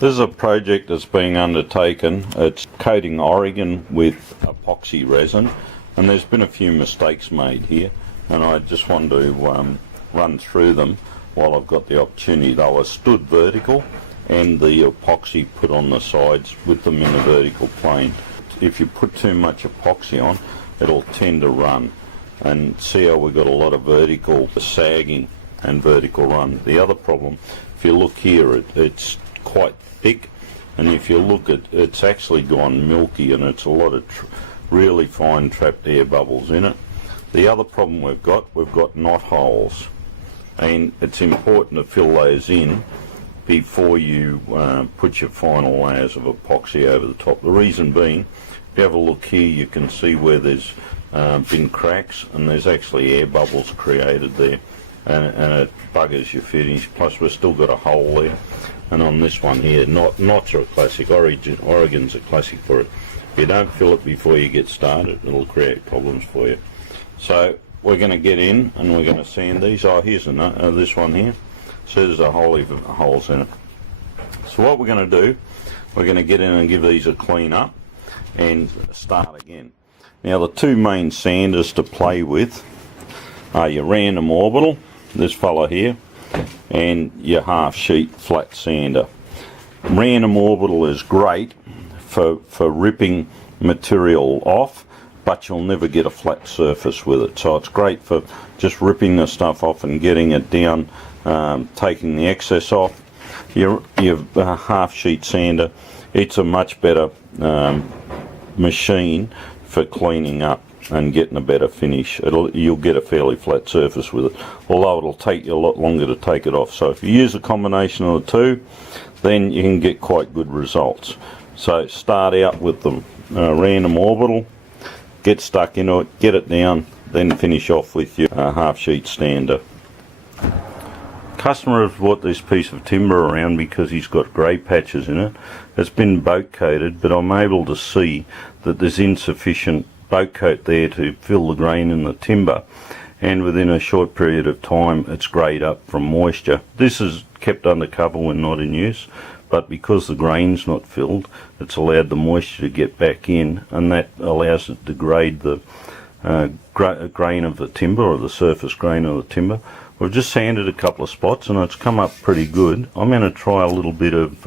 This is a project that's being undertaken. It's coating Oregon with epoxy resin, and there's been a few mistakes made here, and I just wanted to run through them while I've got the opportunity. They were stood vertical and the epoxy put on the sides with them in the vertical plane. If you put too much epoxy on, it'll tend to run, and see how we've got a lot of vertical sagging and vertical run. The other problem, if you look here, it's quite thick, and if you look at it's actually gone milky, and it's a lot of really fine trapped air bubbles in it. The other problem we've got knot holes, and it's important to fill those in before you put your final layers of epoxy over the top. The reason being, if you have a look here, you can see where there's been cracks, and there's actually air bubbles created there, and it buggers your finish. Plus we've still got a hole there. And on this one here, knots are a classic. Oregon's a classic for it. If you don't fill it before you get started, it'll create problems for you. So we're going to get in and we're going to sand these. Oh, here's this one here. So there's a whole heap of holes in it. So what we're going to do, we're going to get in and give these a clean up and start again. Now the two main sanders to play with are your random orbital, this fella here, and your half sheet flat sander. Random orbital is great for ripping material off, but you'll never get a flat surface with it. So it's great for just ripping the stuff off and getting it down, taking the excess off. Your half sheet sander, it's a much better machine for cleaning up and getting a better finish. You'll get a fairly flat surface with it, although it'll take you a lot longer to take it off. So if you use a combination of the two, then you can get quite good results. So start out with the random orbital, get stuck into it, get it down, then finish off with your half sheet sander. Customer has bought this piece of timber around because he's got grey patches in it. It's been boat coated, but I'm able to see that there's insufficient boat coat there to fill the grain in the timber, and within a short period of time it's greyed up from moisture. This is kept under cover when not in use, but because the grain's not filled, it's allowed the moisture to get back in, and that allows it to degrade the grain of the timber, or the surface grain of the timber. We've just sanded a couple of spots and it's come up pretty good. I'm going to try a little bit of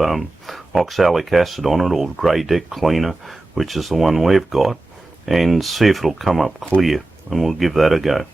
oxalic acid on it, or grey deck cleaner, which is the one we've got, and see if it'll come up clear, and we'll give that a go.